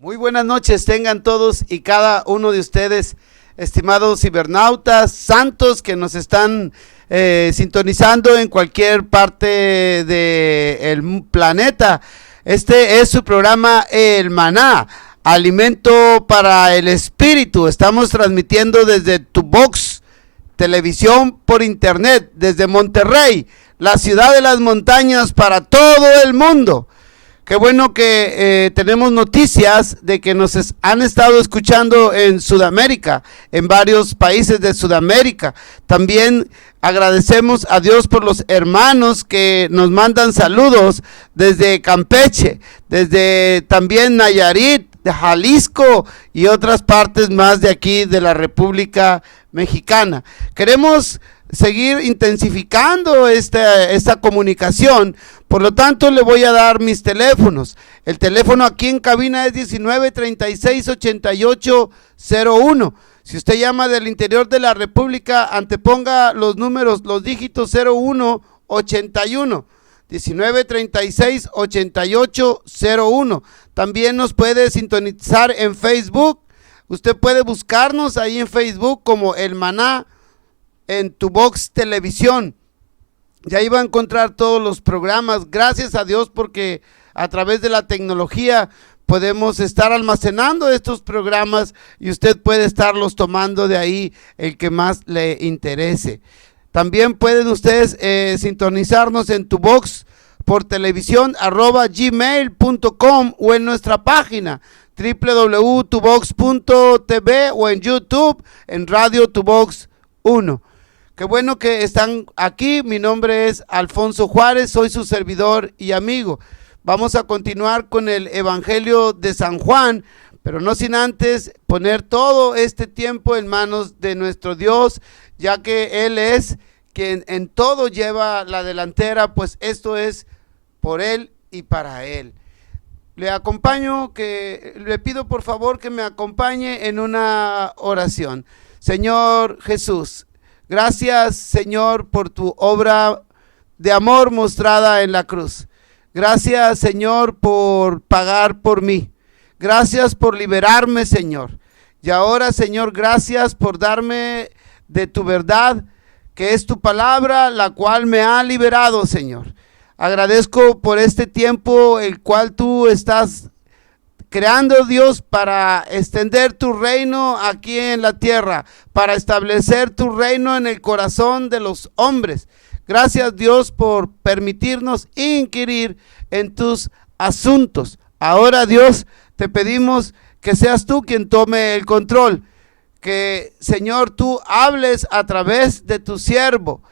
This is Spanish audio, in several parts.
Muy buenas noches, tengan todos y cada uno de ustedes, estimados cibernautas, santos que nos están sintonizando en cualquier parte del planeta. Este es su programa El Maná, alimento para el espíritu. Estamos transmitiendo desde Tubox Televisión por internet, desde Monterrey, la ciudad de las montañas, para todo el mundo. Qué bueno que tenemos noticias de que nos han estado escuchando en Sudamérica, en varios países de Sudamérica. También agradecemos a Dios por los hermanos que nos mandan saludos desde Campeche, desde también Nayarit, de Jalisco y otras partes más de aquí de la República Mexicana. Queremos seguir intensificando esta comunicación. Por lo tanto, le voy a dar mis teléfonos. El teléfono aquí en cabina es 1936-8801. Si usted llama del interior de la República, anteponga los números, los dígitos 0181. 1936-8801. También nos puede sintonizar en Facebook. Usted puede buscarnos ahí en Facebook como El Maná en Tubox Televisión. Ya iba a encontrar todos los programas. Gracias a Dios porque a través de la tecnología podemos estar almacenando estos programas y usted puede estarlos tomando de ahí el que más le interese. También pueden ustedes sintonizarnos en Tubox por televisión @gmail.com o en nuestra página www.tubox.tv o en YouTube en Radio Tubox 1. Qué bueno que están aquí. Mi nombre es Alfonso Juárez, soy su servidor y amigo. Vamos a continuar con el Evangelio de San Juan, pero no sin antes poner todo este tiempo en manos de nuestro Dios, ya que Él es quien en todo lleva la delantera, pues esto es por Él y para Él. Le pido por favor que me acompañe en una oración. Señor Jesús, gracias, Señor, por tu obra de amor mostrada en la cruz. Gracias, Señor, por pagar por mí. Gracias por liberarme, Señor. Y ahora, Señor, gracias por darme de tu verdad, que es tu palabra, la cual me ha liberado, Señor. Agradezco por este tiempo el cual tú estás creando, Dios, para extender tu reino aquí en la tierra, para establecer tu reino en el corazón de los hombres. Gracias, Dios, por permitirnos inquirir en tus asuntos. Ahora, Dios, te pedimos que seas tú quien tome el control, que, Señor, tú hables a través de tu siervo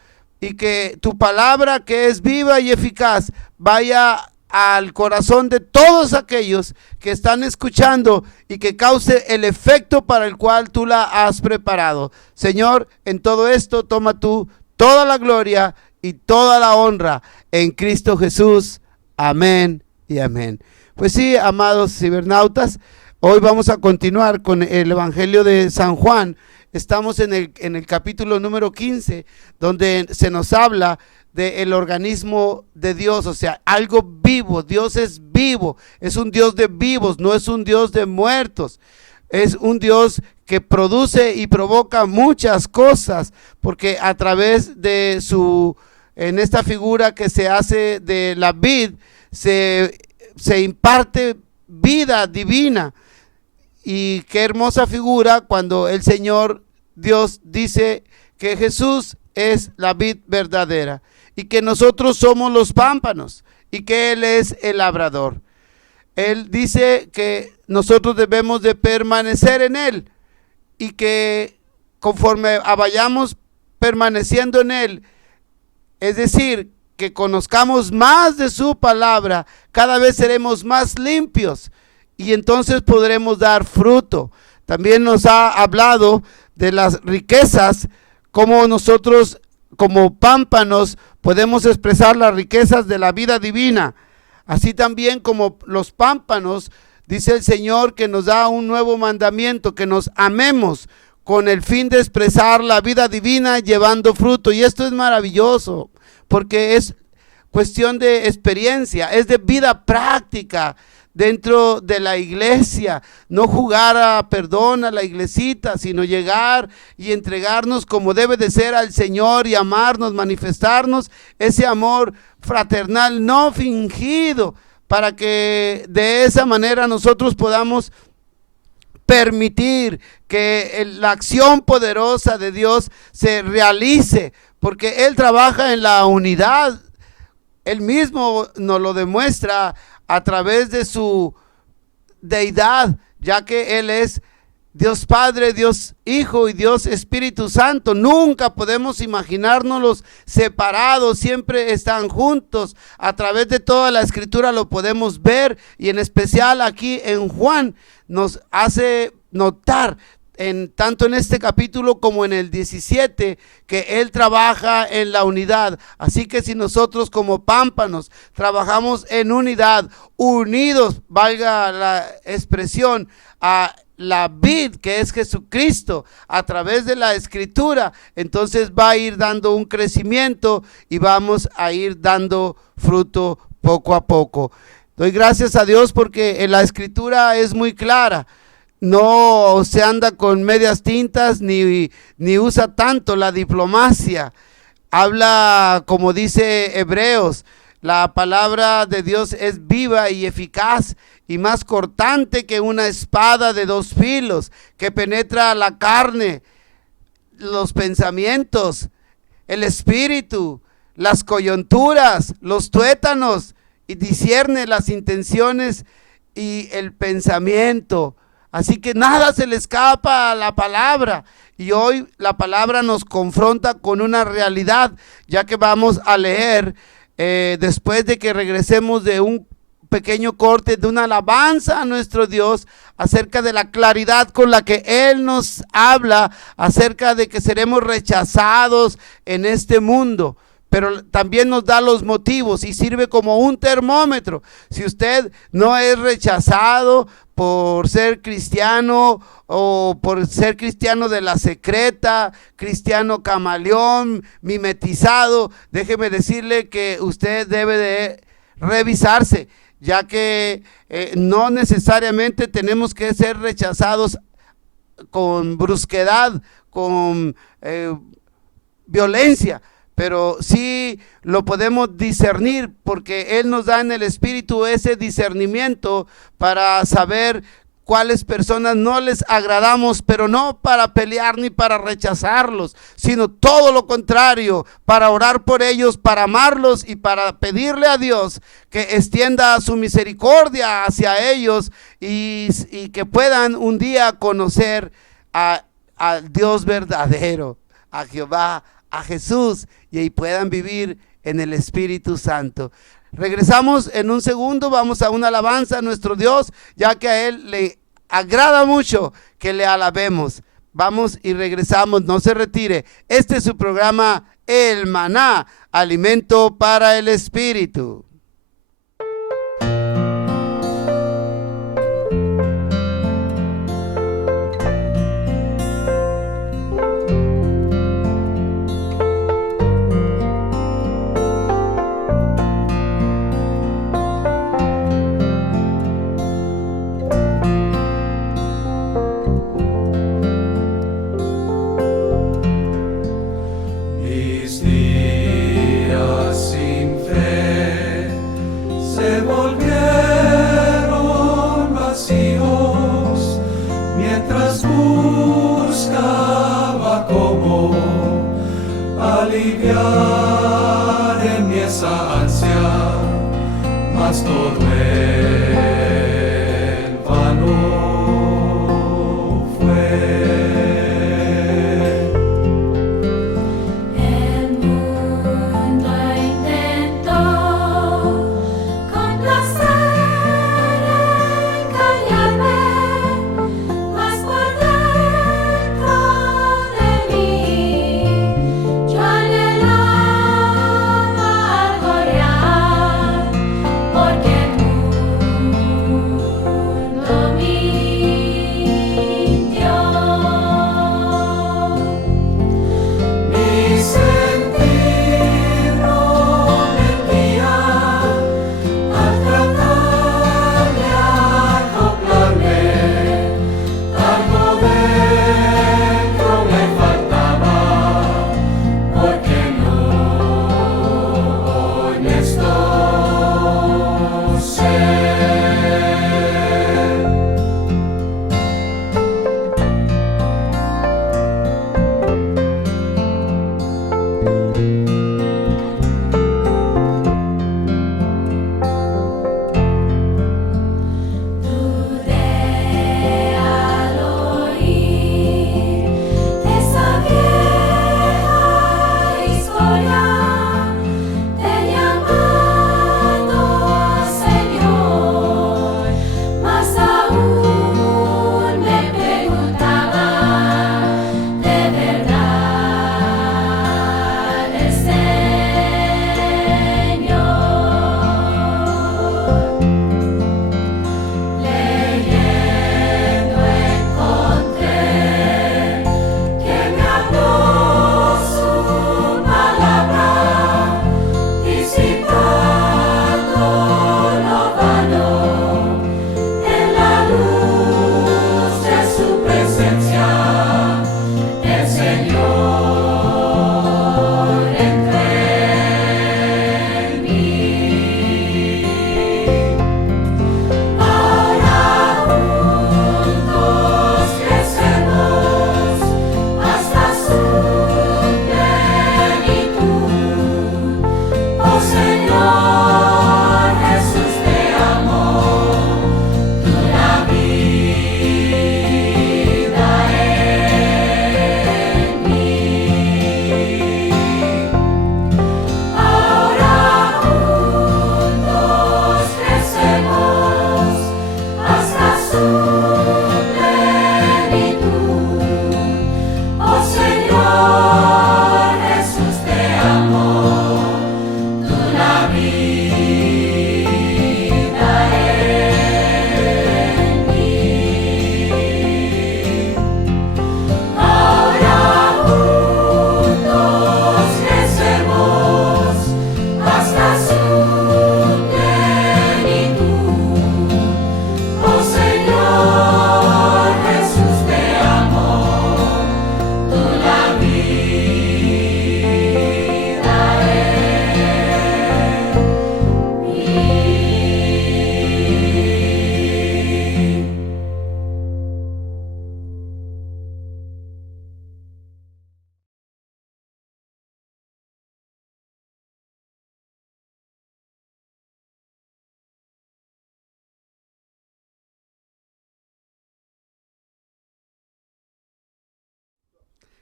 y que tu palabra, que es viva y eficaz, vaya al corazón de todos aquellos que están escuchando y que cause el efecto para el cual tú la has preparado. Señor, en todo esto toma tú toda la gloria y toda la honra en Cristo Jesús. Amén y amén. Pues sí, amados cibernautas, hoy vamos a continuar con el Evangelio de San Juan. Estamos en el capítulo número 15, donde se nos habla del organismo de Dios, o sea, algo vivo. Dios es vivo, es un Dios de vivos, no es un Dios de muertos. Es un Dios que produce y provoca muchas cosas, porque a través de en esta figura que se hace de la vid, se imparte vida divina. Y qué hermosa figura cuando el Señor Dios dice que Jesús es la vid verdadera y que nosotros somos los pámpanos y que Él es el labrador. Él dice que nosotros debemos de permanecer en Él y que conforme vayamos permaneciendo en Él, es decir, que conozcamos más de su palabra, cada vez seremos más limpios y entonces podremos dar fruto. También nos ha hablado de las riquezas, como nosotros como pámpanos podemos expresar las riquezas de la vida divina. Así también como los pámpanos, dice el Señor que nos da un nuevo mandamiento, que nos amemos con el fin de expresar la vida divina llevando fruto. Y esto es maravilloso, porque es cuestión de experiencia, es de vida práctica, dentro de la iglesia, no jugar a perdón a la iglesita, sino llegar y entregarnos como debe de ser al Señor y amarnos, manifestarnos ese amor fraternal no fingido, para que de esa manera nosotros podamos permitir que la acción poderosa de Dios se realice, porque Él trabaja en la unidad. Él mismo nos lo demuestra a través de su deidad, ya que Él es Dios Padre, Dios Hijo y Dios Espíritu Santo. Nunca podemos imaginárnoslos separados, siempre están juntos. A través de toda la Escritura lo podemos ver, y en especial aquí en Juan nos hace notar, tanto en este capítulo como en el 17, que Él trabaja en la unidad. Así que si nosotros como pámpanos trabajamos en unidad, unidos, valga la expresión, a la vid que es Jesucristo, a través de la Escritura, entonces va a ir dando un crecimiento y vamos a ir dando fruto poco a poco. Doy gracias a Dios porque en la Escritura es muy clara. No se anda con medias tintas ni usa tanto la diplomacia. Habla, como dice Hebreos, la palabra de Dios es viva y eficaz y más cortante que una espada de dos filos, que penetra la carne, los pensamientos, el espíritu, las coyunturas, los tuétanos, y discierne las intenciones y el pensamiento. Así que nada se le escapa a la palabra, y hoy la palabra nos confronta con una realidad, ya que vamos a leer después de que regresemos de un pequeño corte de una alabanza a nuestro Dios, acerca de la claridad con la que Él nos habla acerca de que seremos rechazados en este mundo. Pero también nos da los motivos y sirve como un termómetro. Si usted no es rechazado por ser cristiano, o por ser cristiano de la secreta, cristiano camaleón, mimetizado, déjeme decirle que usted debe de revisarse, ya que no necesariamente tenemos que ser rechazados con brusquedad, con violencia, pero sí lo podemos discernir, porque Él nos da en el Espíritu ese discernimiento para saber cuáles personas no les agradamos, pero no para pelear ni para rechazarlos, sino todo lo contrario, para orar por ellos, para amarlos y para pedirle a Dios que extienda su misericordia hacia ellos y que puedan un día conocer al Dios verdadero, a Jehová, a Jesús, y ahí puedan vivir en el Espíritu Santo. Regresamos en un segundo, vamos a una alabanza a nuestro Dios, ya que a Él le agrada mucho que le alabemos. Vamos y regresamos, no se retire. Este es su programa El Maná, alimento para el espíritu. Aliviar en mi esa ansia, mas todo en vano fue. El mundo intentó complacer, callarme, mas por dentro de mí yo anhelaba argollar, porque el mundo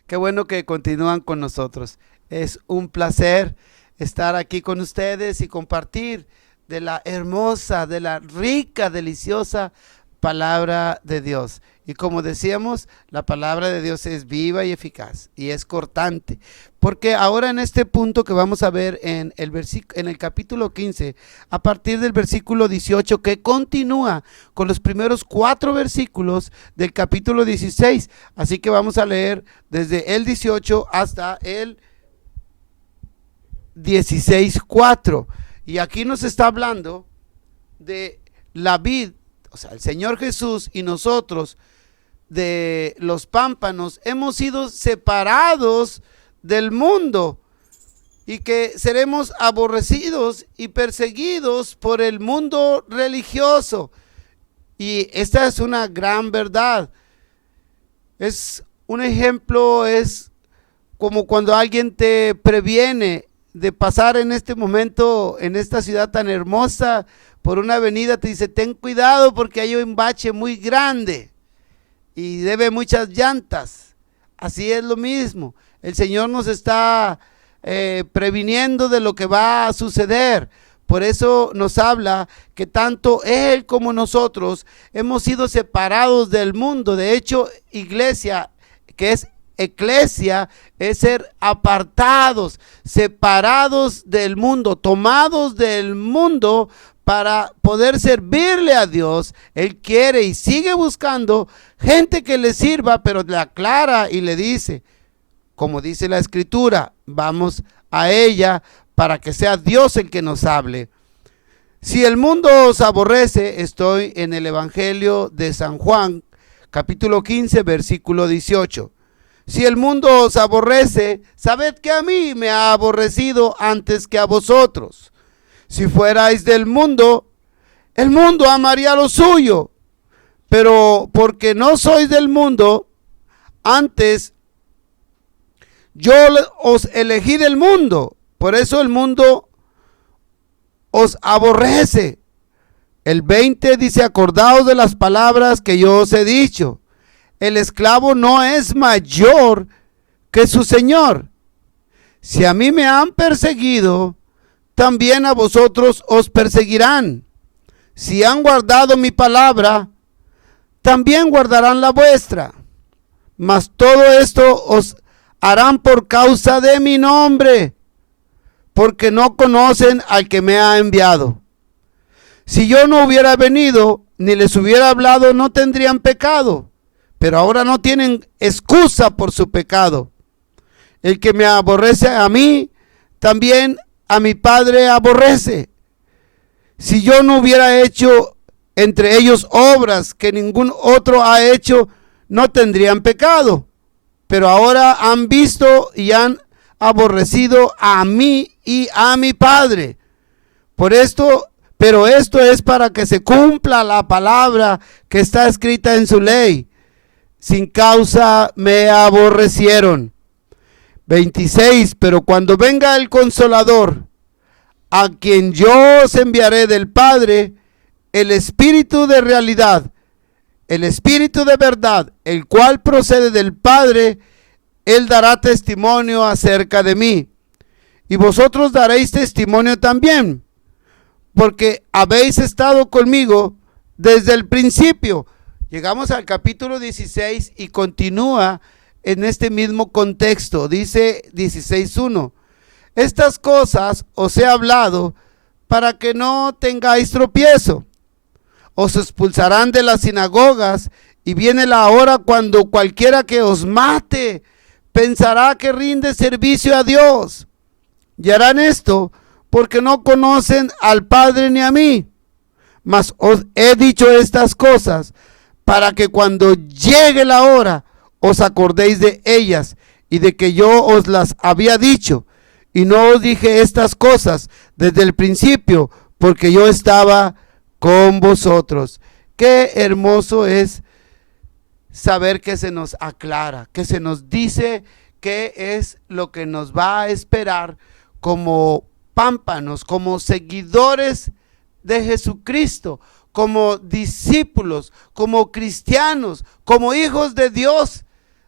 Qué bueno que continúan con nosotros. Es un placer estar aquí con ustedes y compartir de la hermosa, de la rica, deliciosa palabra de Dios. Y como decíamos, la palabra de Dios es viva y eficaz y es cortante. Porque ahora en este punto que vamos a ver en el capítulo 15, a partir del versículo 18, que continúa con los primeros 4 versículos del capítulo 16. Así que vamos a leer desde el 18 hasta el 16:4. Y aquí nos está hablando de la vid, o sea, el Señor Jesús y nosotros de los pámpanos hemos sido separados del mundo y que seremos aborrecidos y perseguidos por el mundo religioso. Y esta es una gran verdad. Es un ejemplo, es como cuando alguien te previene de pasar en este momento, en esta ciudad tan hermosa, por una avenida, te dice, ten cuidado porque hay un bache muy grande y debe muchas llantas. Así es lo mismo. El Señor nos está previniendo de lo que va a suceder. Por eso nos habla que tanto Él como nosotros hemos sido separados del mundo. De hecho, iglesia, que es eclesia, es ser apartados, separados del mundo, tomados del mundo para poder servirle a Dios. Él quiere y sigue buscando gente que le sirva, pero le aclara y le dice, como dice la Escritura, vamos a ella para que sea Dios el que nos hable. Si el mundo os aborrece, estoy en el Evangelio de San Juan, capítulo 15, versículo 18. Si el mundo os aborrece, sabed que a mí me ha aborrecido antes que a vosotros. Si fuerais del mundo, el mundo amaría lo suyo. Pero porque no sois del mundo, antes yo os elegí del mundo. Por eso el mundo os aborrece. El 20 dice, acordaos de las palabras que yo os he dicho. El esclavo no es mayor que su señor. Si a mí me han perseguido, también a vosotros os perseguirán. Si han guardado mi palabra, también guardarán la vuestra. Mas todo esto os harán por causa de mi nombre, porque no conocen al que me ha enviado. Si yo no hubiera venido, ni les hubiera hablado, no tendrían pecado. Pero ahora no tienen excusa por su pecado. El que me aborrece a mí, también a mi Padre aborrece. Si yo no hubiera hecho entre ellos obras que ningún otro ha hecho, no tendrían pecado. Pero ahora han visto y han aborrecido a mí y a mi Padre. Pero esto es para que se cumpla la palabra que está escrita en su ley. Sin causa me aborrecieron. 26. Pero cuando venga el Consolador, a quien yo os enviaré del Padre, el Espíritu de realidad, el Espíritu de verdad, el cual procede del Padre, Él dará testimonio acerca de mí. Y vosotros daréis testimonio también, porque habéis estado conmigo desde el principio. Llegamos al capítulo 16 y continúa en este mismo contexto. Dice 16:1. Estas cosas os he hablado para que no tengáis tropiezo. Os expulsarán de las sinagogas y viene la hora cuando cualquiera que os mate pensará que rinde servicio a Dios. Y harán esto porque no conocen al Padre ni a mí. Mas os he dicho estas cosas para que cuando llegue la hora os acordéis de ellas y de que yo os las había dicho. Y no os dije estas cosas desde el principio, porque yo estaba con vosotros. Qué hermoso es saber que se nos aclara, que se nos dice qué es lo que nos va a esperar como pámpanos, como seguidores de Jesucristo, como discípulos, como cristianos, como hijos de Dios.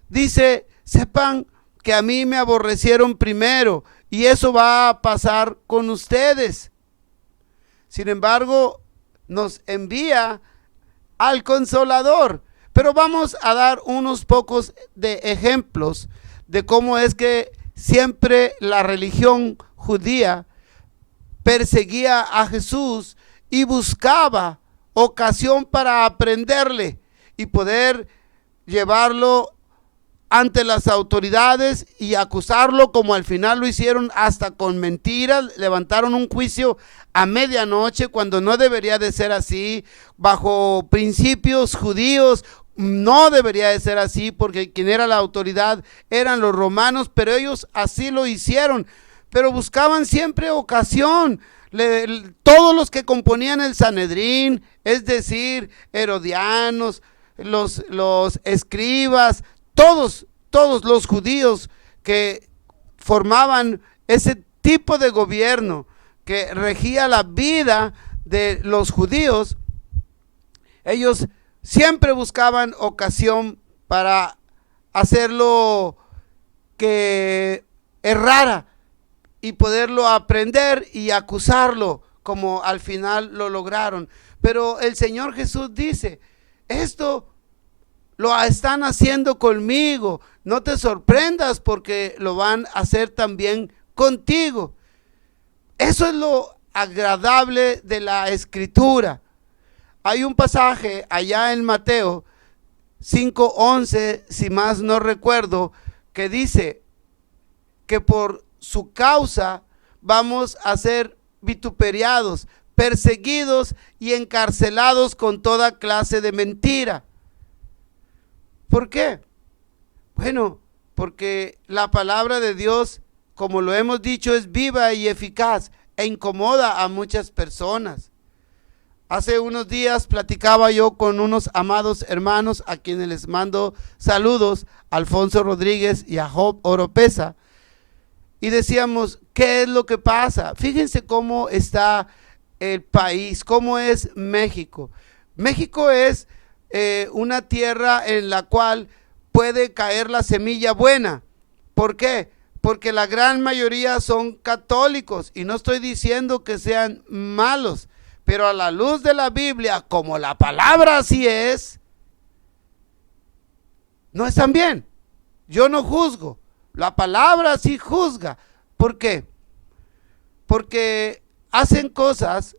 Dice, sepan que a mí me aborrecieron primero y eso va a pasar con ustedes. Sin embargo, nos envía al Consolador. Pero vamos a dar unos pocos de ejemplos de cómo es que siempre la religión judía perseguía a Jesús y buscaba ocasión para aprenderle y poder llevarlo ante las autoridades y acusarlo, como al final lo hicieron hasta con mentiras. Levantaron un juicio a medianoche cuando no debería de ser así, bajo principios judíos. No debería de ser así, porque quien era la autoridad eran los romanos, pero ellos así lo hicieron. Pero buscaban siempre ocasión. Todos los que componían el Sanedrín, es decir, herodianos, los escribas, todos los judíos que formaban ese tipo de gobierno que regía la vida de los judíos, ellos siempre buscaban ocasión para hacerlo que errara y poderlo aprender y acusarlo, como al final lo lograron. Pero el Señor Jesús dice, esto lo están haciendo conmigo, no te sorprendas porque lo van a hacer también contigo. Eso es lo agradable de la Escritura. Hay un pasaje allá en Mateo 5:11, si más no recuerdo, que dice que por su causa vamos a ser vituperiados, perseguidos y encarcelados con toda clase de mentira. ¿Por qué? Bueno, porque la palabra de Dios, como lo hemos dicho, es viva y eficaz e incomoda a muchas personas. Hace unos días platicaba yo con unos amados hermanos a quienes les mando saludos, Alfonso Rodríguez y a Job Oropesa, y decíamos, ¿qué es lo que pasa? Fíjense cómo está el país, cómo es México. México es una tierra en la cual puede caer la semilla buena. ¿Por qué? Porque la gran mayoría son católicos, y no estoy diciendo que sean malos, pero a la luz de la Biblia, como la palabra así es, no están bien. Yo no juzgo, la palabra sí juzga. ¿Por qué? Porque hacen cosas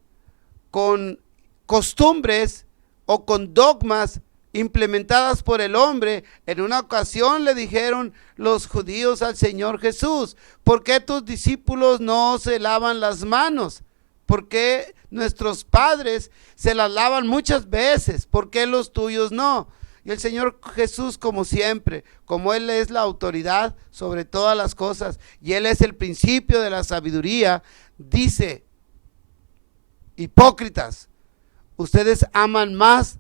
con costumbres o con dogmas implementadas por el hombre. En una ocasión le dijeron los judíos al Señor Jesús, ¿por qué tus discípulos no se lavan las manos? ¿Por qué nuestros padres se las lavan muchas veces? ¿Por qué los tuyos no? Y el Señor Jesús, como siempre, como Él es la autoridad sobre todas las cosas y Él es el principio de la sabiduría, dice, hipócritas, ustedes aman más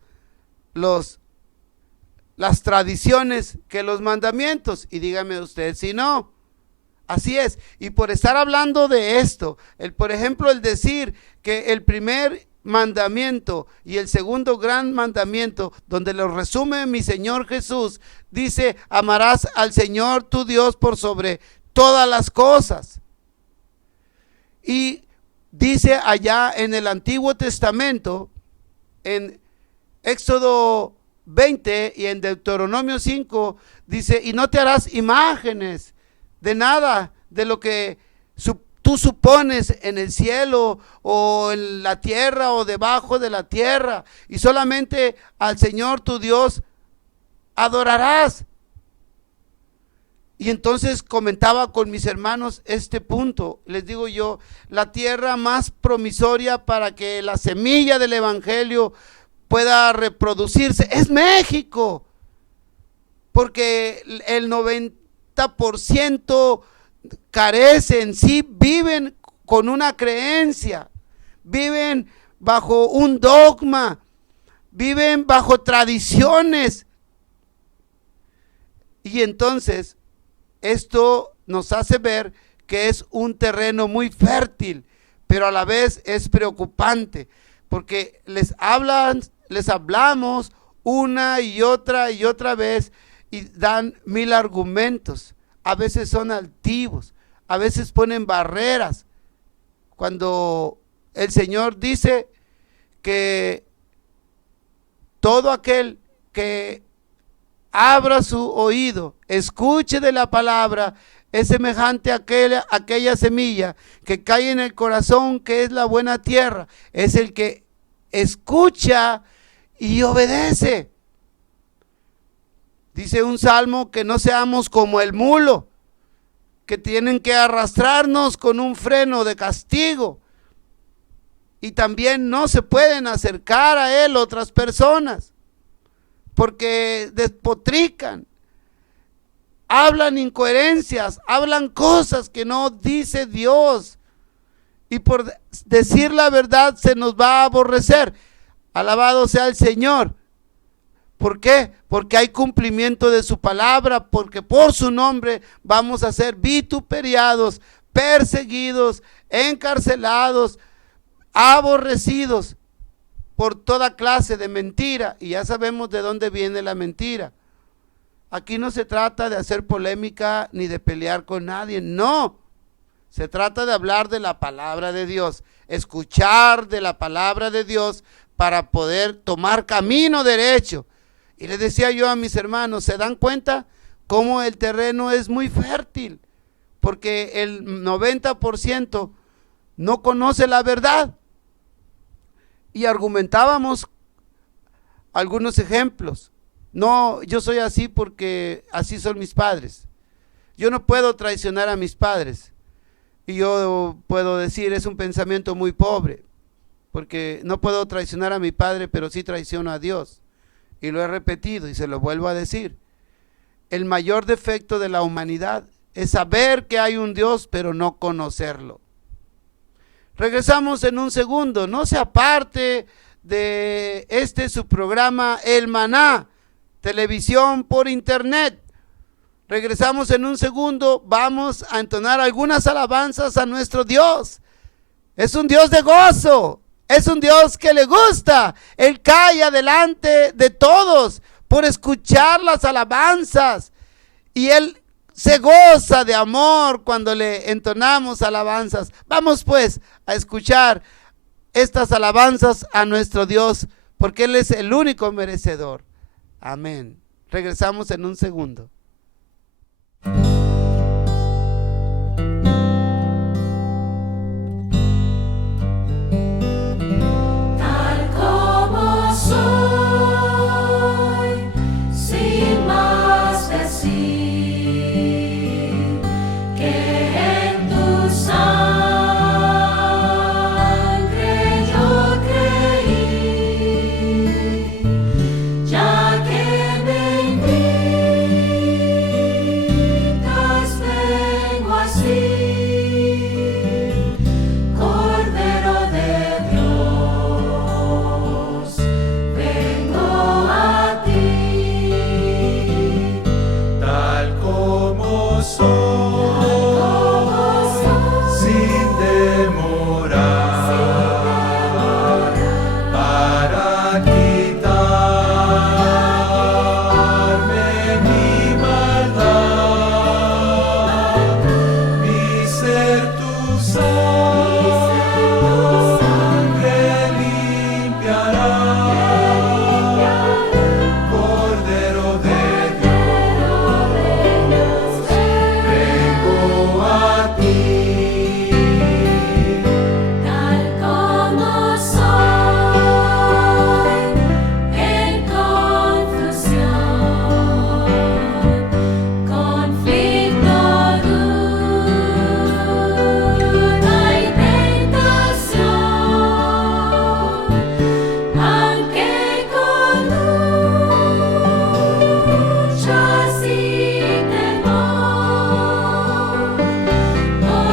las tradiciones que los mandamientos. Y dígame usted si no. Así es. Y por estar hablando de esto, por ejemplo, el decir que el primer mandamiento y el segundo gran mandamiento, donde lo resume mi Señor Jesús, dice, amarás al Señor tu Dios por sobre todas las cosas. Y dice allá en el Antiguo Testamento, en Éxodo 20 y en Deuteronomio 5, dice, y no te harás imágenes de nada de lo que tú supones en el cielo o en la tierra o debajo de la tierra, y solamente al Señor tu Dios adorarás. Y entonces comentaba con mis hermanos este punto. Les digo yo, la tierra más promisoria para que la semilla del evangelio pueda reproducirse es México, porque el 90% carecen, sí, viven con una creencia, viven bajo un dogma, viven bajo tradiciones. Y entonces esto nos hace ver que es un terreno muy fértil, pero a la vez es preocupante, porque les hablamos una y otra vez, y dan 1000 argumentos. A veces son altivos, a veces ponen barreras. Cuando el Señor dice que todo aquel que abra su oído, escuche de la palabra, es semejante a aquella semilla que cae en el corazón, que es la buena tierra. Es el que escucha y obedece. Dice un salmo que no seamos como el mulo, que tienen que arrastrarnos con un freno de castigo. Y también no se pueden acercar a él otras personas, porque despotrican, hablan incoherencias, hablan cosas que no dice Dios. Y por decir la verdad se nos va a aborrecer. Alabado sea el Señor. ¿Por qué? Porque hay cumplimiento de su palabra, porque por su nombre vamos a ser vituperiados, perseguidos, encarcelados, aborrecidos por toda clase de mentira. Y ya sabemos de dónde viene la mentira. Aquí no se trata de hacer polémica ni de pelear con nadie, no. Se trata de hablar de la palabra de Dios, escuchar de la palabra de Dios para poder tomar camino derecho. Y le decía yo a mis hermanos, ¿se dan cuenta cómo el terreno es muy fértil? Porque el 90% no conoce la verdad. Y argumentábamos algunos ejemplos. No, yo soy así porque así son mis padres. Yo no puedo traicionar a mis padres. Y yo puedo decir, es un pensamiento muy pobre, porque no puedo traicionar a mi padre, pero sí traiciono a Dios. Y lo he repetido y se lo vuelvo a decir. El mayor defecto de la humanidad es saber que hay un Dios, pero no conocerlo. Regresamos en un segundo. No se aparte de su programa El Maná, televisión por internet. Regresamos en un segundo. Vamos a entonar algunas alabanzas a nuestro Dios. Es un Dios de gozo. Es un Dios que le gusta. Él cae adelante de todos por escuchar las alabanzas. Y Él se goza de amor cuando le entonamos alabanzas. Vamos pues a escuchar estas alabanzas a nuestro Dios, porque Él es el único merecedor. Amén. Regresamos en un segundo. Tal como soy, sin más decir que en tu sangre yo creí, ya que me invitas, vengo así, Cordero de Dios, vengo a ti. Tal como soy, sin demorar, para quitarme mi maldad, mi ser tu sangre limpiará. Cordero de Dios, vengo a ti. Tal como soy, en confusión, conflicto, duda y tentación, aunque con luchas y temor, con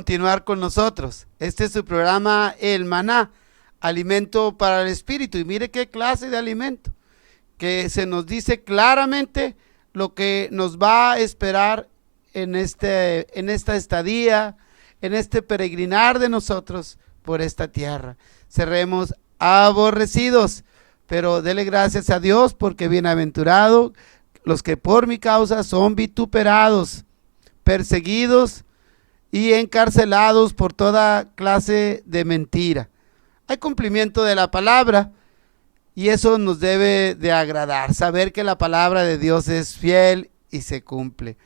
continuar con nosotros. Este es su programa El Maná, alimento para el espíritu. Y mire qué clase de alimento, que se nos dice claramente lo que nos va a esperar en esta estadía, en este peregrinar de nosotros por esta tierra. Seremos aborrecidos, pero dele gracias a Dios, porque bienaventurado los que por mi causa son vituperados, perseguidos y encarcelados por toda clase de mentira. Hay cumplimiento de la palabra y eso nos debe de agradar, saber que la palabra de Dios es fiel y se cumple.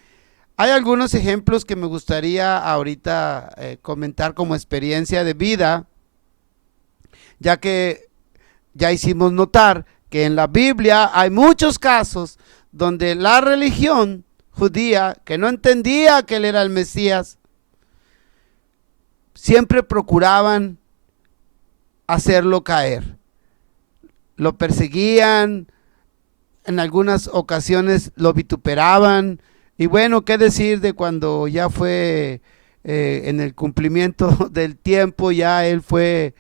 Hay algunos ejemplos que me gustaría ahorita comentar como experiencia de vida, ya que ya hicimos notar que en la Biblia hay muchos casos donde la religión judía, que no entendía que él era el Mesías, siempre procuraban hacerlo caer. Lo perseguían, en algunas ocasiones lo vituperaban. Y bueno, qué decir de cuando ya fue en el cumplimiento del tiempo, ya él fue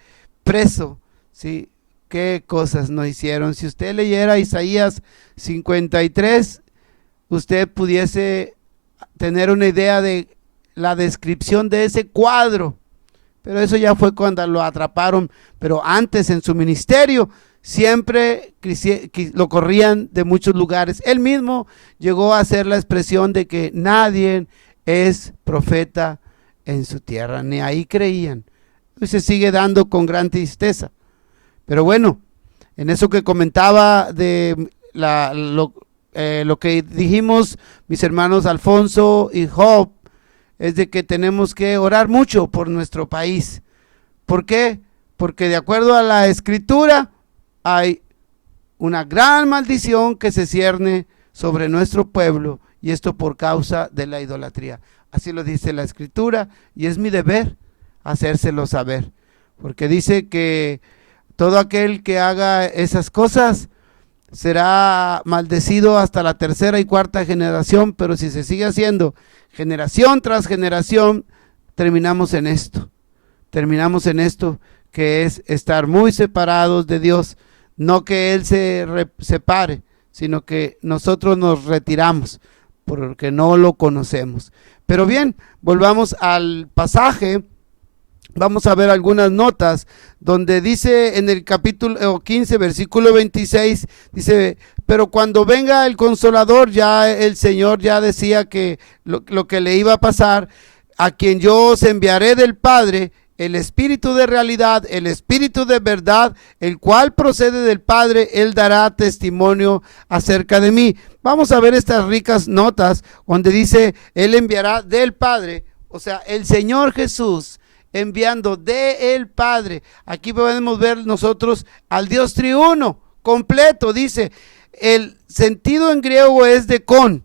preso, ¿sí? Qué cosas no hicieron. Si usted leyera Isaías 53, usted pudiese tener una idea de la descripción de ese cuadro. Pero eso ya fue cuando lo atraparon. Pero antes, en su ministerio, siempre lo corrían de muchos lugares. Él mismo llegó a hacer la expresión de que nadie es profeta en su tierra, ni ahí creían. Y se sigue dando con gran tristeza. Pero bueno, en eso que comentaba de lo que dijimos mis hermanos Alfonso y Job, es de que tenemos que orar mucho por nuestro país. ¿Por qué? Porque de acuerdo a la Escritura hay una gran maldición que se cierne sobre nuestro pueblo, y esto por causa de la idolatría. Así lo dice la Escritura y es mi deber hacérselo saber, porque dice que todo aquel que haga esas cosas será maldecido hasta la tercera y cuarta generación, pero si se sigue haciendo generación tras generación, terminamos en esto, que es estar muy separados de Dios. No que Él se separe, sino que nosotros nos retiramos porque no lo conocemos. Pero bien, volvamos al pasaje. Vamos a ver algunas notas donde dice en el capítulo 15, versículo 26, dice: pero cuando venga el Consolador, ya el Señor ya decía que lo que le iba a pasar, a quien yo os enviaré del Padre, el Espíritu de realidad, el Espíritu de verdad, el cual procede del Padre, Él dará testimonio acerca de mí. Vamos a ver estas ricas notas donde dice, Él enviará del Padre, o sea, el Señor Jesús enviando de el Padre. Aquí podemos ver nosotros al Dios triuno, completo, dice. El sentido en griego es de con,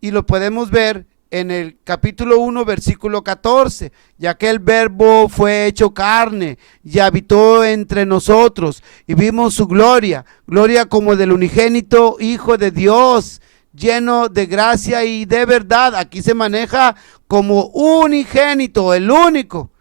y lo podemos ver en el capítulo 1, versículo 14, ya que el verbo fue hecho carne y habitó entre nosotros y vimos su gloria como del unigénito Hijo de Dios, lleno de gracia y de verdad. Aquí se maneja como unigénito, el único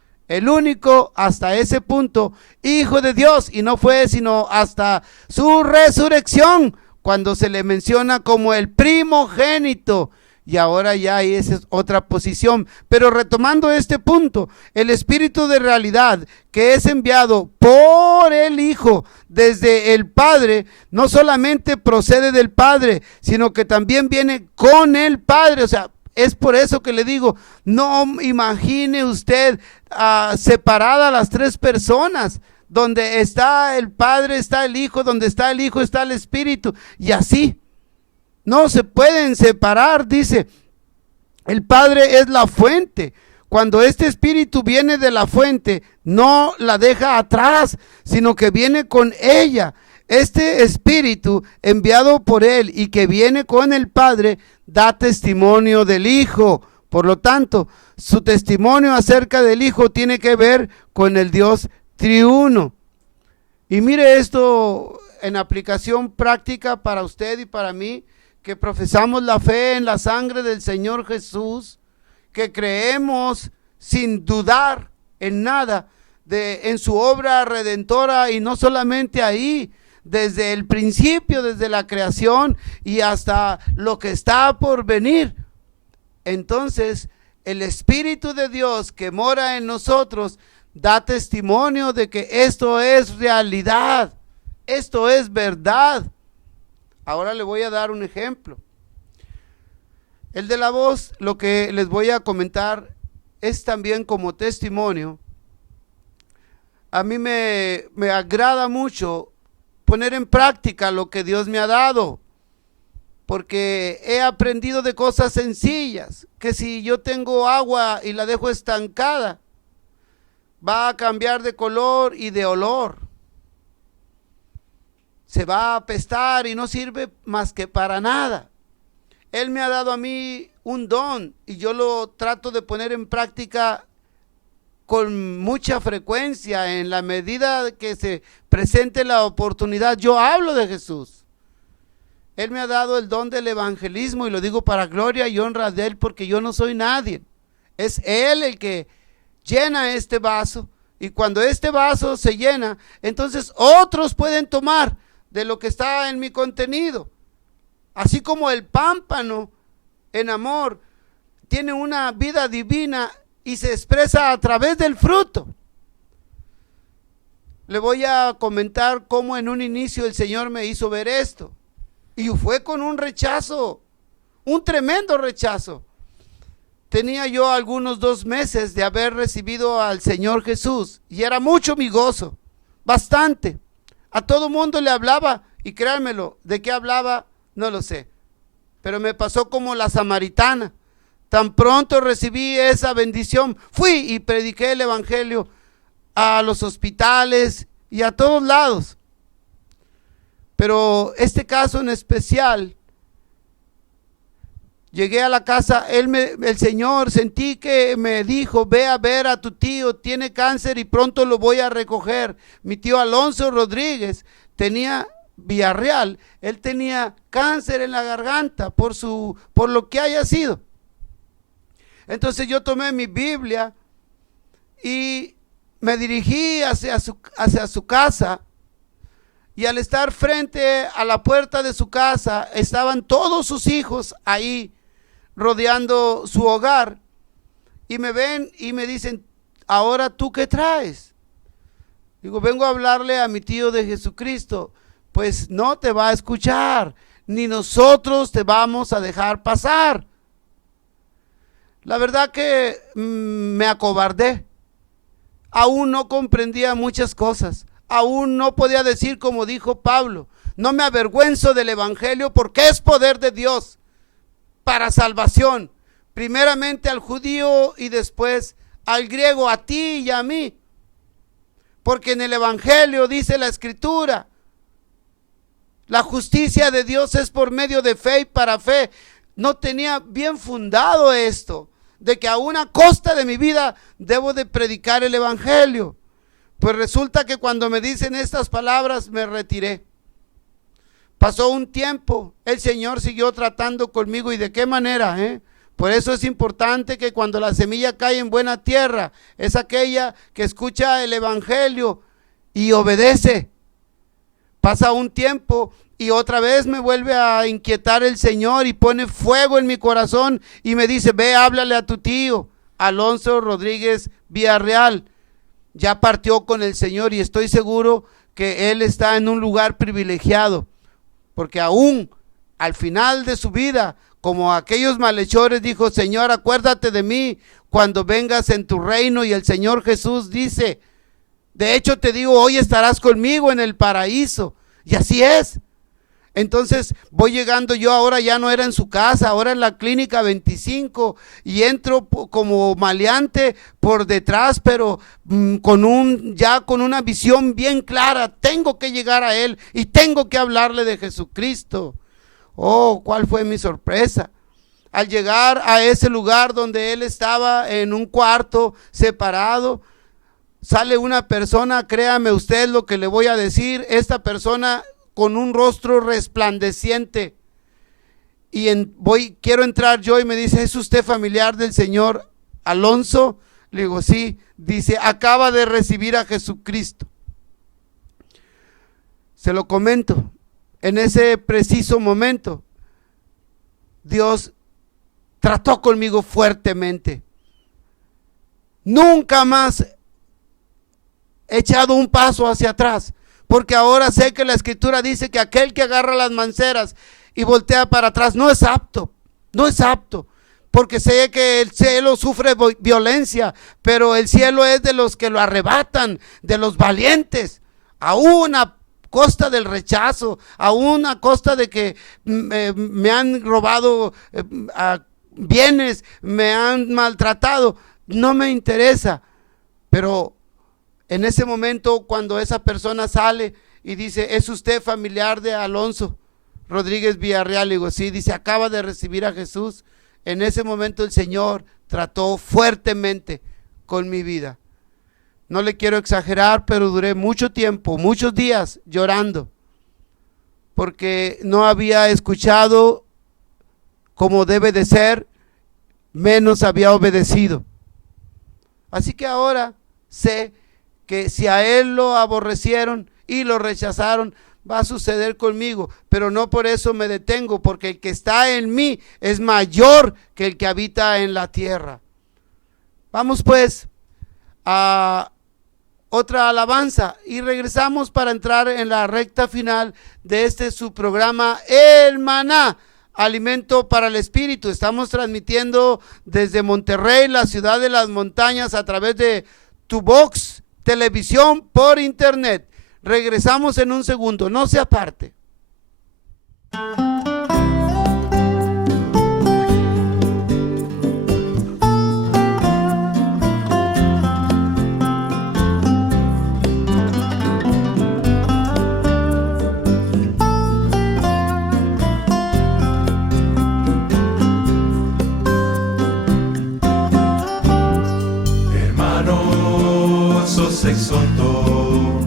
hasta ese punto, Hijo de Dios, y no fue sino hasta su resurrección cuando se le menciona como el primogénito. Y ahora ya esa es otra posición. Pero retomando este punto, el Espíritu de realidad que es enviado por el Hijo desde el Padre, no solamente procede del Padre, sino que también viene con el Padre. O sea, es por eso que le digo, no imagine usted separadas las tres personas. Donde está el Padre, está el Hijo, donde está el Hijo, está el Espíritu. Y así. No se pueden separar, dice. El Padre es la fuente. Cuando este Espíritu viene de la fuente, no la deja atrás, sino que viene con ella. Este Espíritu enviado por Él y que viene con el Padre, da testimonio del Hijo. Por lo tanto, su testimonio acerca del Hijo tiene que ver con el Dios triuno. Y mire esto en aplicación práctica para usted y para mí, que profesamos la fe en la sangre del Señor Jesús, que creemos sin dudar en nada en su obra redentora, y no solamente ahí, desde el principio, desde la creación y hasta lo que está por venir. Entonces, el Espíritu de Dios que mora en nosotros da testimonio de que esto es realidad, esto es verdad. Ahora le voy a dar un ejemplo. El de la voz, lo que les voy a comentar es también como testimonio. A mí me agrada mucho poner en práctica lo que Dios me ha dado, porque he aprendido de cosas sencillas, que si yo tengo agua y la dejo estancada, va a cambiar de color y de olor. Se va a apestar y no sirve más que para nada. Él me ha dado a mí un don y yo lo trato de poner en práctica con mucha frecuencia. En la medida que se presente la oportunidad, yo hablo de Jesús. Él me ha dado el don del evangelismo, y lo digo para gloria y honra de Él, porque yo no soy nadie. Es Él el que llena este vaso, y cuando este vaso se llena, entonces otros pueden tomar de lo que está en mi contenido. Así como el pámpano en amor tiene una vida divina y se expresa a través del fruto. Le voy a comentar cómo en un inicio el Señor me hizo ver esto. Y fue con un rechazo, un tremendo rechazo. Tenía yo algunos 2 meses de haber recibido al Señor Jesús y era mucho mi gozo, bastante. A todo mundo le hablaba, y créanmelo, de qué hablaba no lo sé, pero me pasó como la samaritana. Tan pronto recibí esa bendición, fui y prediqué el evangelio a los hospitales y a todos lados. Pero este caso en especial, llegué a la casa, el Señor sentí que me dijo: ve a ver a tu tío, tiene cáncer y pronto lo voy a recoger. Mi tío Alonso Rodríguez tenía Villarreal, él tenía cáncer en la garganta por lo que haya sido. Entonces yo tomé mi Biblia y me dirigí hacia su casa, y al estar frente a la puerta de su casa estaban todos sus hijos ahí rodeando su hogar, y me ven y me dicen: ¿ahora tú qué traes? Digo: vengo a hablarle a mi tío de Jesucristo. Pues no te va a escuchar, ni nosotros te vamos a dejar pasar. La verdad que me acobardé. Aún no comprendía muchas cosas. Aún no podía decir como dijo Pablo: no me avergüenzo del evangelio, porque es poder de Dios para salvación, primeramente al judío y después al griego, a ti y a mí. Porque en el evangelio dice la escritura: la justicia de Dios es por medio de fe y para fe. No tenía bien fundado esto, de que a una costa de mi vida debo de predicar el evangelio. Pues resulta que cuando me dicen estas palabras me retiré. Pasó un tiempo, el Señor siguió tratando conmigo, y de qué manera, Por eso es importante que cuando la semilla cae en buena tierra, es aquella que escucha el evangelio y obedece. Pasa un tiempo y otra vez me vuelve a inquietar el Señor y pone fuego en mi corazón y me dice: ve, háblale a tu tío Alonso Rodríguez Villarreal. Ya partió con el Señor y estoy seguro que él está en un lugar privilegiado, porque aún al final de su vida, como aquellos malhechores, dijo: Señor, acuérdate de mí cuando vengas en tu reino. Y el Señor Jesús dice: de hecho te digo, hoy estarás conmigo en el paraíso. Y así es. Entonces voy llegando yo, ahora ya no era en su casa, ahora en la clínica 25, y entro como maleante por detrás, pero con una visión bien clara. Tengo que llegar a él y tengo que hablarle de Jesucristo. Oh, ¿cuál fue mi sorpresa? Al llegar a ese lugar donde él estaba en un cuarto separado, sale una persona, créame usted lo que le voy a decir, esta persona con un rostro resplandeciente, y quiero entrar yo y me dice: ¿es usted familiar del señor Alonso? Le digo, sí. Dice, acaba de recibir a Jesucristo. Se lo comento. En ese preciso momento, Dios trató conmigo fuertemente. Nunca más he echado un paso hacia atrás, porque ahora sé que la Escritura dice que aquel que agarra las manceras y voltea para atrás no es apto, no es apto, porque sé que el cielo sufre violencia, pero el cielo es de los que lo arrebatan, de los valientes, aún a costa del rechazo, aún a costa de que me han robado bienes, me han maltratado. No me interesa, pero en ese momento cuando esa persona sale y dice, ¿es usted familiar de Alonso Rodríguez Villarreal? Le digo, sí. Dice, acaba de recibir a Jesús. En ese momento el Señor trató fuertemente con mi vida. No le quiero exagerar, pero duré mucho tiempo, muchos días llorando, porque no había escuchado como debe de ser, menos había obedecido. Así que ahora sé que si a él lo aborrecieron y lo rechazaron, va a suceder conmigo, pero no por eso me detengo, porque el que está en mí es mayor que el que habita en la tierra. Vamos pues a otra alabanza y regresamos para entrar en la recta final de su programa El Maná, alimento para el espíritu. Estamos transmitiendo desde Monterrey, la ciudad de las montañas, a través de Tubox Televisión por internet. Regresamos en un segundo, no se aparte. Exhortó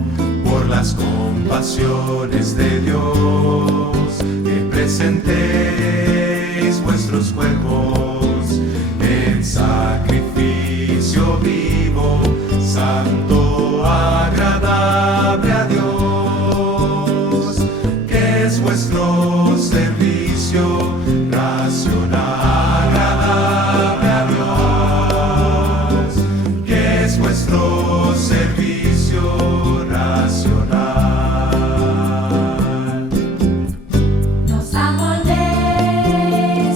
por las compasiones de Dios, que presentéis vuestros cuerpos en sacrificio vivo, santo, agradable a Dios, que es vuestro servicio racional, agradable a Dios, que es vuestro servicio racional. Nos amoldéis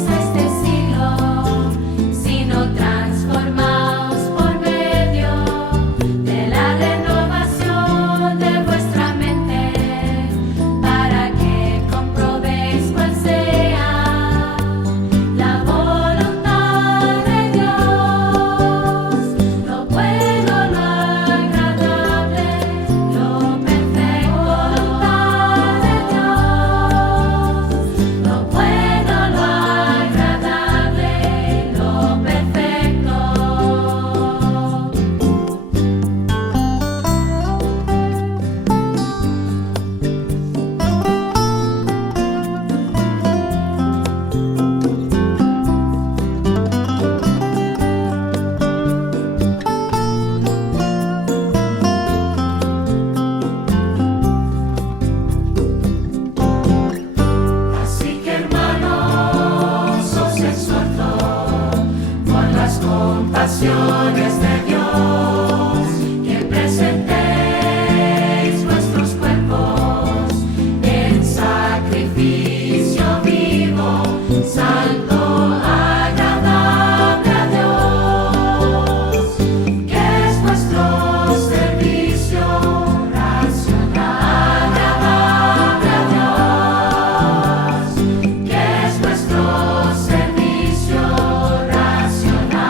a este siglo, sino transformaos por medio de la renovación de vuestra mente, para que comprobéis cuál sea la voluntad de Dios, lo bueno, lo agradable, lo perfecto. Voluntad de Dios, lo bueno, lo agradable, lo perfecto. Así que hermanos, os exhorto por las compasiones de Dios, que presentéis vuestros cuerpos en sacrificio vivo, santo, agradable a Dios, que es vuestro servicio racional, agradable a Dios, que es vuestro servicio racional.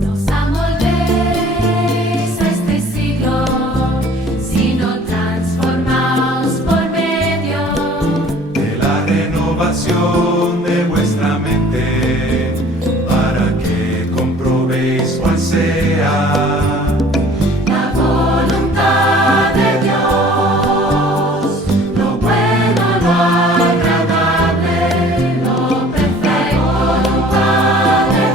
Nos amoldéis a este siglo, sino transformaos por medio De la renovación de vuestra mente, para que comprobéis cuál sea la voluntad de Dios, lo bueno, lo agradable, lo perfecto. Voluntad de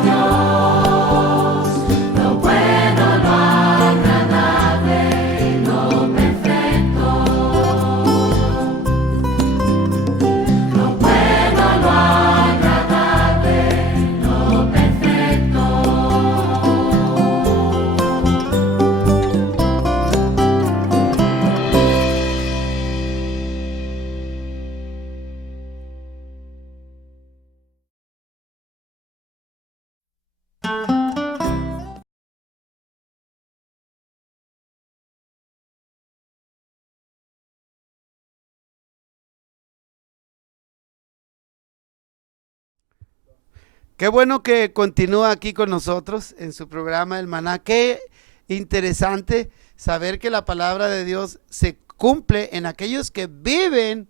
Qué bueno que continúa aquí con nosotros en su programa El Maná. Qué interesante saber que la palabra de Dios se cumple en aquellos que viven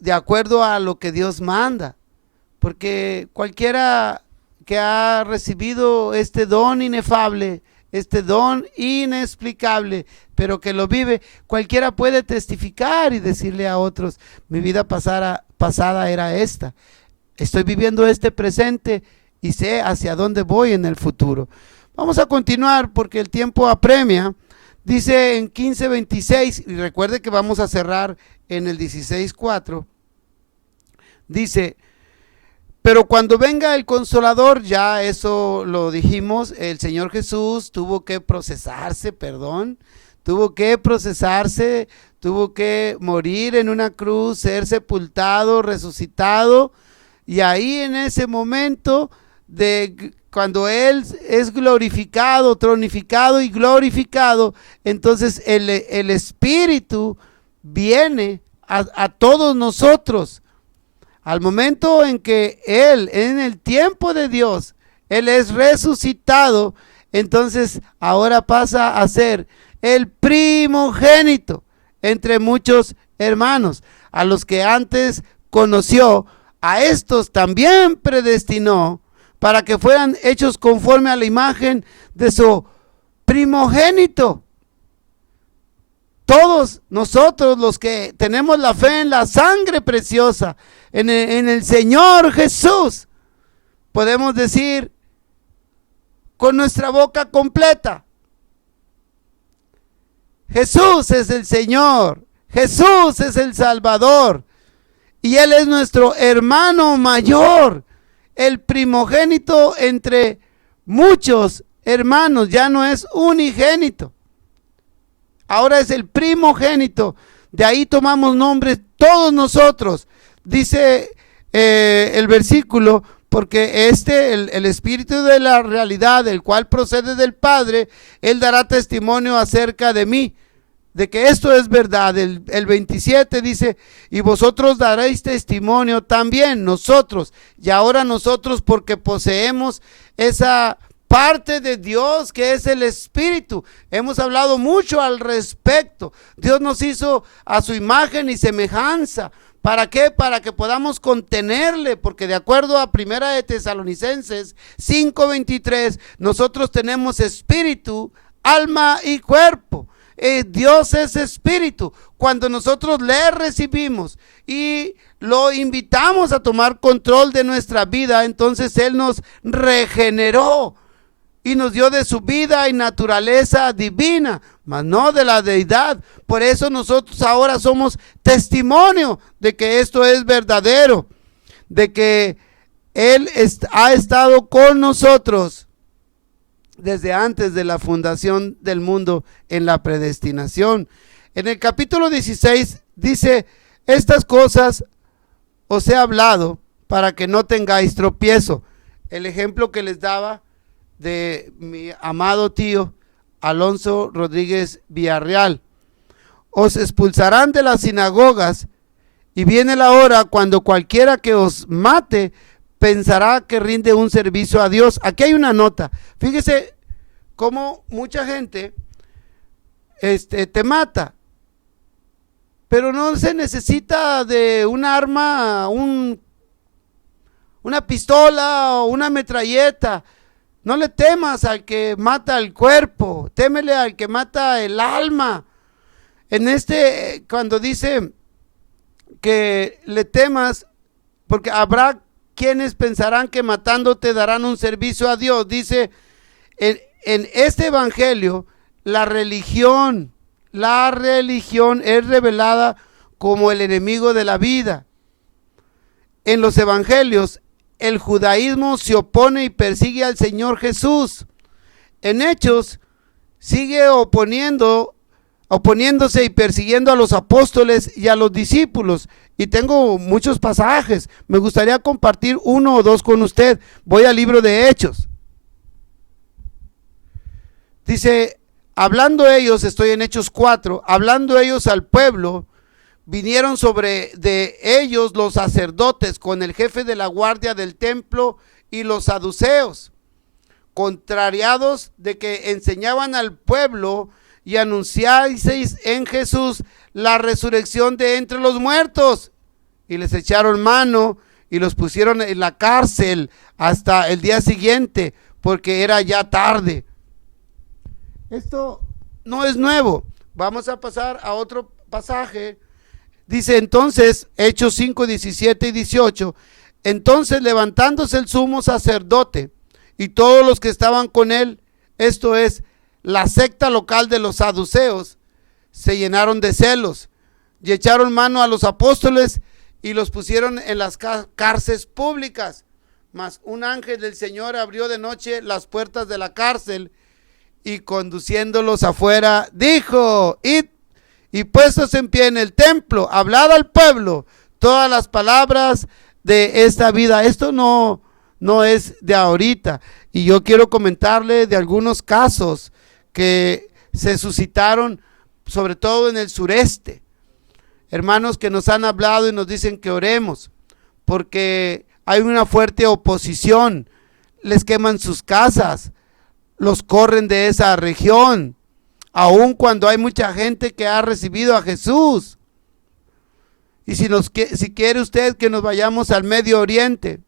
de acuerdo a lo que Dios manda. Porque cualquiera que ha recibido este don inefable, este don inexplicable, pero que lo vive, cualquiera puede testificar y decirle a otros: mi vida pasada era esta. Estoy viviendo este presente y sé hacia dónde voy en el futuro. Vamos a continuar porque el tiempo apremia. Dice en 15:26, y recuerde que vamos a cerrar en el 16:4. Dice: pero cuando venga el Consolador, ya eso lo dijimos, el Señor Jesús tuvo que procesarse, tuvo que morir en una cruz, ser sepultado, resucitado. Y ahí en ese momento de cuando Él es glorificado, tronificado y glorificado, entonces el Espíritu viene a todos nosotros. Al momento en que Él, en el tiempo de Dios, Él es resucitado, entonces ahora pasa a ser el primogénito entre muchos hermanos. A los que antes conoció, a estos también predestinó para que fueran hechos conforme a la imagen de su primogénito. Todos nosotros los que tenemos la fe en la sangre preciosa, en el Señor Jesús, podemos decir con nuestra boca completa: Jesús es el Señor, Jesús es el Salvador, y Él es nuestro hermano mayor, el primogénito entre muchos hermanos. Ya no es unigénito, ahora es el primogénito. De ahí tomamos nombres todos nosotros. Dice el versículo: porque el Espíritu de la realidad, el cual procede del Padre, Él dará testimonio acerca de mí, de que esto es verdad. El 27 dice: y vosotros daréis testimonio también, nosotros. Y ahora nosotros, porque poseemos esa parte de Dios que es el Espíritu. Hemos hablado mucho al respecto. Dios nos hizo a su imagen y semejanza. ¿Para qué? Para que podamos contenerle, porque de acuerdo a 1 de Tesalonicenses 5:23, nosotros tenemos espíritu, alma y cuerpo. Dios es espíritu. Cuando nosotros le recibimos y lo invitamos a tomar control de nuestra vida, entonces Él nos regeneró y nos dio de su vida y naturaleza divina, mas no de la deidad. Por eso nosotros ahora somos testimonio de que esto es verdadero, de que Él ha estado con nosotros desde antes de la fundación del mundo en la predestinación. En el capítulo 16 dice: estas cosas os he hablado para que no tengáis tropiezo. El ejemplo que les daba de mi amado tío Alonso Rodríguez Villarreal: os expulsarán de las sinagogas, y viene la hora cuando cualquiera que os mate pensará que rinde un servicio a Dios. Aquí hay una nota. Fíjese cómo mucha gente te mata, pero no se necesita de un arma, una pistola o una metralleta. No le temas al que mata el cuerpo, témele al que mata el alma. Cuando dice que le temas, porque habrá quienes pensarán que matándote darán un servicio a Dios. Dice, en este evangelio, la religión es revelada como el enemigo de la vida. En los evangelios, el judaísmo se opone y persigue al Señor Jesús. En Hechos, sigue oponiéndose y persiguiendo a los apóstoles y a los discípulos. Y tengo muchos pasajes. Me gustaría compartir uno o dos con usted. Voy al libro de Hechos. Dice, hablando ellos, estoy en Hechos 4, hablando ellos al pueblo vinieron sobre de ellos los sacerdotes con el jefe de la guardia del templo y los saduceos, contrariados de que enseñaban al pueblo y anunciaseis en Jesús la resurrección de entre los muertos. Y les echaron mano y los pusieron en la cárcel hasta el día siguiente, porque era ya tarde. Esto no es nuevo. Vamos a pasar a otro pasaje. Dice entonces, Hechos 5, 17 y 18, entonces levantándose el sumo sacerdote y todos los que estaban con él, esto es, la secta local de los saduceos, se llenaron de celos y echaron mano a los apóstoles y los pusieron en las cárceles públicas. Mas un ángel del Señor abrió de noche las puertas de la cárcel y conduciéndolos afuera, dijo, id y puestos en pie en el templo, hablad al pueblo todas las palabras de esta vida. Esto no es de ahorita. Y yo quiero comentarle de algunos casos que se suscitaron, sobre todo en el sureste. Hermanos que nos han hablado y nos dicen que oremos, porque hay una fuerte oposición. Les queman sus casas, los corren de esa región, aun cuando hay mucha gente que ha recibido a Jesús. Y si quiere usted que nos vayamos al Medio Oriente,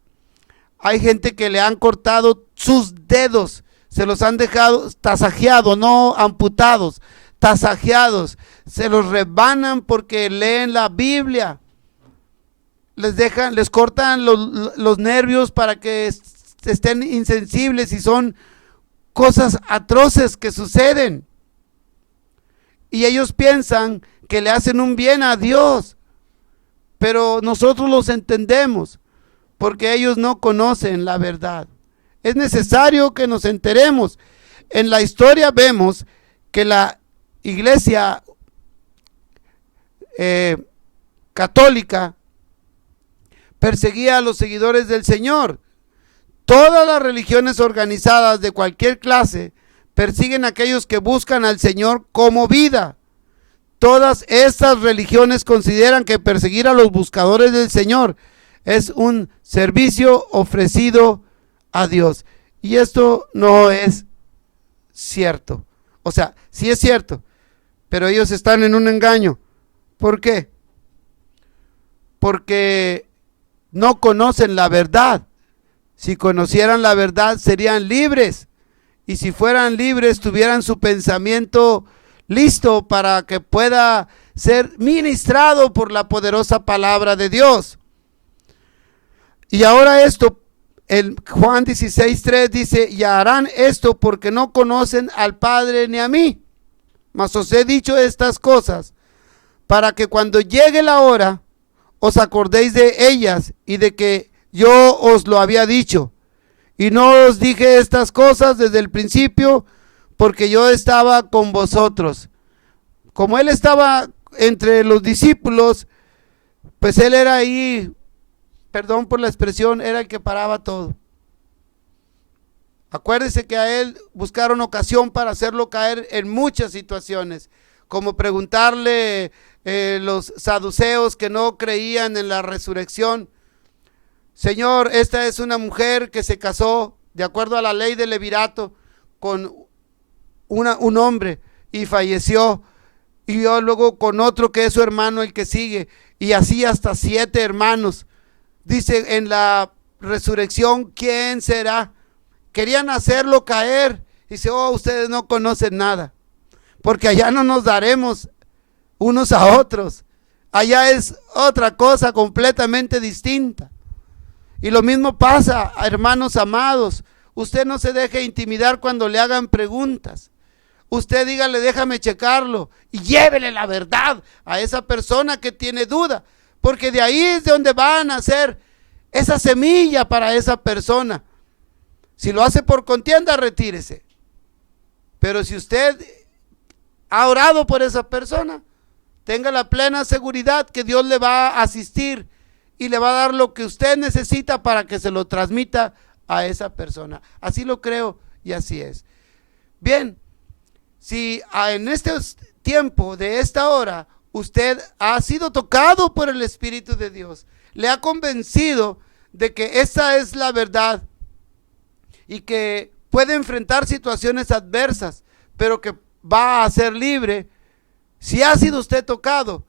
hay gente que le han cortado sus dedos, se los han dejado tasajeados, no amputados, tasajeados, se los rebanan porque leen la Biblia, les cortan los nervios para que estén insensibles, y son cosas atroces que suceden. Y ellos piensan que le hacen un bien a Dios, pero nosotros los entendemos porque ellos no conocen la verdad. Es necesario que nos enteremos. En la historia vemos que la iglesia católica perseguía a los seguidores del Señor. Todas las religiones organizadas de cualquier clase persiguen a aquellos que buscan al Señor como vida. Todas estas religiones consideran que perseguir a los buscadores del Señor es un servicio ofrecido a Dios. Y esto no es cierto. O sea, sí es cierto, pero ellos están en un engaño. ¿Por qué? Porque no conocen la verdad. Si conocieran la verdad, serían libres. Y si fueran libres, tuvieran su pensamiento listo para que pueda ser ministrado por la poderosa palabra de Dios. Y ahora esto, el Juan 16:3 dice, y harán esto porque no conocen al Padre ni a mí. Mas os he dicho estas cosas para que cuando llegue la hora os acordéis de ellas y de que yo os lo había dicho. Y no os dije estas cosas desde el principio porque yo estaba con vosotros. Como él estaba entre los discípulos, pues él era ahí, perdón por la expresión, era el que paraba todo. Acuérdese que a él buscaron ocasión para hacerlo caer en muchas situaciones, como preguntarle los saduceos que no creían en la resurrección. Señor, esta es una mujer que se casó de acuerdo a la ley del levirato con un hombre y falleció, y yo luego con otro que es su hermano el que sigue, y así hasta 7 hermanos. Dice en la resurrección, ¿quién será? Querían hacerlo caer. Dice, ustedes no conocen nada, porque allá no nos daremos unos a otros. Allá es otra cosa completamente distinta. Y lo mismo pasa, hermanos amados. Usted no se deje intimidar cuando le hagan preguntas. Usted dígale, déjame checarlo, y llévele la verdad a esa persona que tiene duda, porque de ahí es de donde van a hacer esa semilla para esa persona. Si lo hace por contienda, retírese. Pero si usted ha orado por esa persona, tenga la plena seguridad que Dios le va a asistir y le va a dar lo que usted necesita para que se lo transmita a esa persona. Así lo creo y así es. Bien, si en este tiempo de esta hora usted ha sido tocado por el Espíritu de Dios. Le ha convencido de que esa es la verdad y que puede enfrentar situaciones adversas, pero que va a ser libre. Si ha sido usted tocado,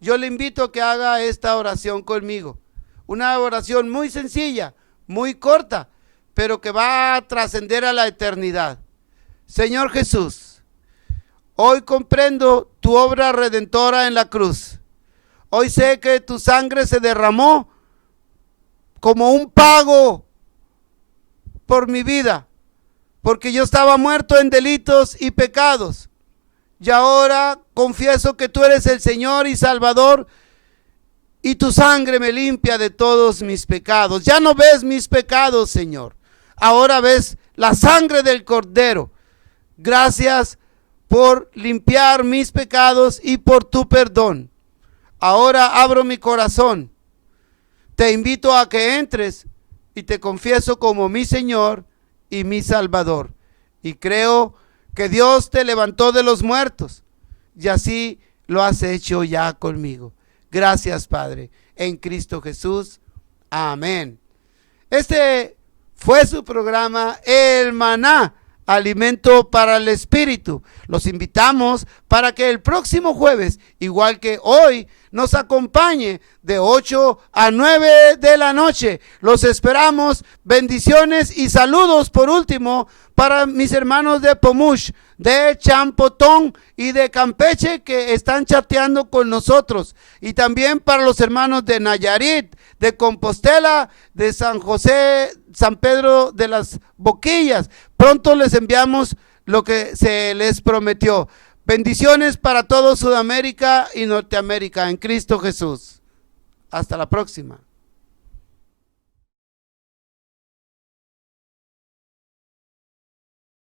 yo le invito a que haga esta oración conmigo. Una oración muy sencilla, muy corta, pero que va a trascender a la eternidad. Señor Jesús, hoy comprendo tu obra redentora en la cruz. Hoy sé que tu sangre se derramó como un pago por mi vida, porque yo estaba muerto en delitos y pecados. Y ahora confieso que tú eres el Señor y Salvador, y tu sangre me limpia de todos mis pecados. Ya no ves mis pecados, Señor. Ahora ves la sangre del Cordero. Gracias por limpiar mis pecados y por tu perdón. Ahora abro mi corazón. Te invito a que entres y te confieso como mi Señor y mi Salvador. Y creo que Dios te levantó de los muertos y así lo has hecho ya conmigo. Gracias, Padre, en Cristo Jesús. Amén. Este fue su programa El Maná, alimento para el espíritu. Los invitamos para que el próximo jueves, igual que hoy, nos acompañe de 8 a 9 de la noche. Los esperamos. Bendiciones y saludos por último para mis hermanos de Pomush, de Champotón y de Campeche que están chateando con nosotros. Y también para los hermanos de Nayarit, de Compostela, de San José, San Pedro de las Boquillas. Pronto les enviamos lo que se les prometió. Bendiciones para todo Sudamérica y Norteamérica en Cristo Jesús. Hasta la próxima.